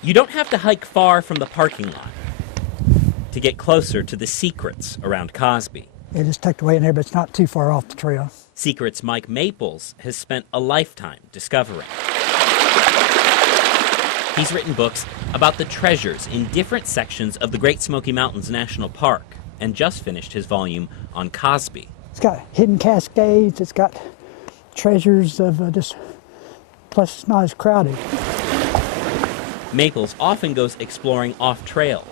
You don't have to hike far from the parking lot to get closer to the secrets around Cosby. It is tucked away in there, but it's not too far off the trail. Secrets Mike Maples has spent a lifetime discovering. He's written books about the treasures in different sections of the Great Smoky Mountains National Park and just finished his volume on Cosby. It's got hidden cascades, it's got treasures of just, plus it's not as crowded. Maples often goes exploring off-trail,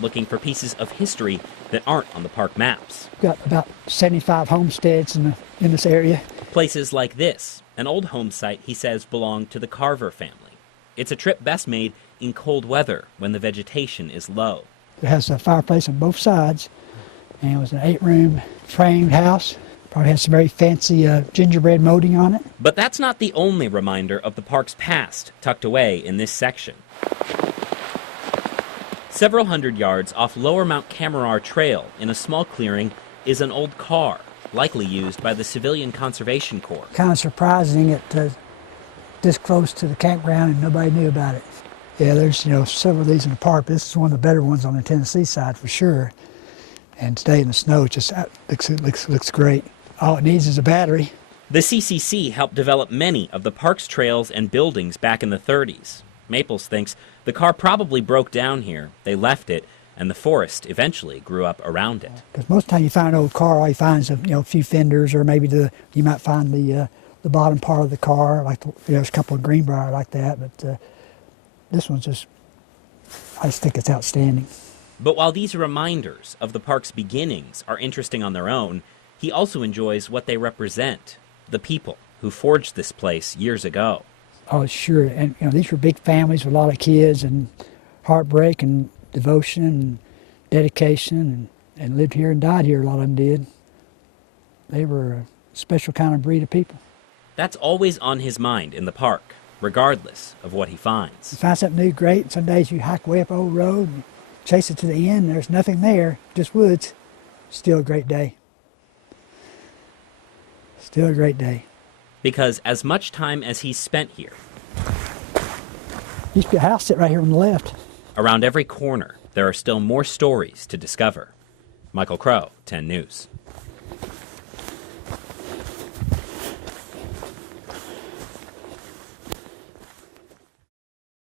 looking for pieces of history that aren't on the park maps. We've got about 75 homesteads in this area. Places like this, an old home site he says belonged to the Carver family. It's a trip best made in cold weather when the vegetation is low. It has a fireplace on both sides, and it was an 8-room framed house. Probably has some very fancy gingerbread molding on it. But that's not the only reminder of the park's past tucked away in this section. Several hundred yards off Lower Mount Camerar Trail in a small clearing is an old car, likely used by the Civilian Conservation Corps. Kind of surprising it this close to the campground and nobody knew about it. Yeah, there's several of these in the park. This is one of the better ones on the Tennessee side for sure. And today in the snow, it just looks great. All it needs is a battery. The CCC helped develop many of the park's trails and buildings back in the 30s. Maples thinks the car probably broke down here. They left it, and the forest eventually grew up around it. Because most of the time you find an old car, all you find is a few fenders, or maybe you might find the bottom part of the car, like there's a couple of greenbrier like that. But this one's I just think it's outstanding. But while these reminders of the park's beginnings are interesting on their own, he also enjoys what they represent, the people who forged this place years ago. Oh, sure. And these were big families with a lot of kids, and heartbreak and devotion and dedication, and lived here and died here, a lot of them did. They were a special kind of breed of people. That's always on his mind in the park, regardless of what he finds. You find something new, great. Some days you hike way up old road and chase it to the end, there's nothing there, just woods. Still a great day. Still a great day. Because as much time as he's spent here, used to be a house sit right here on the left. Around every corner, there are still more stories to discover. Michael Crowe, 10 News.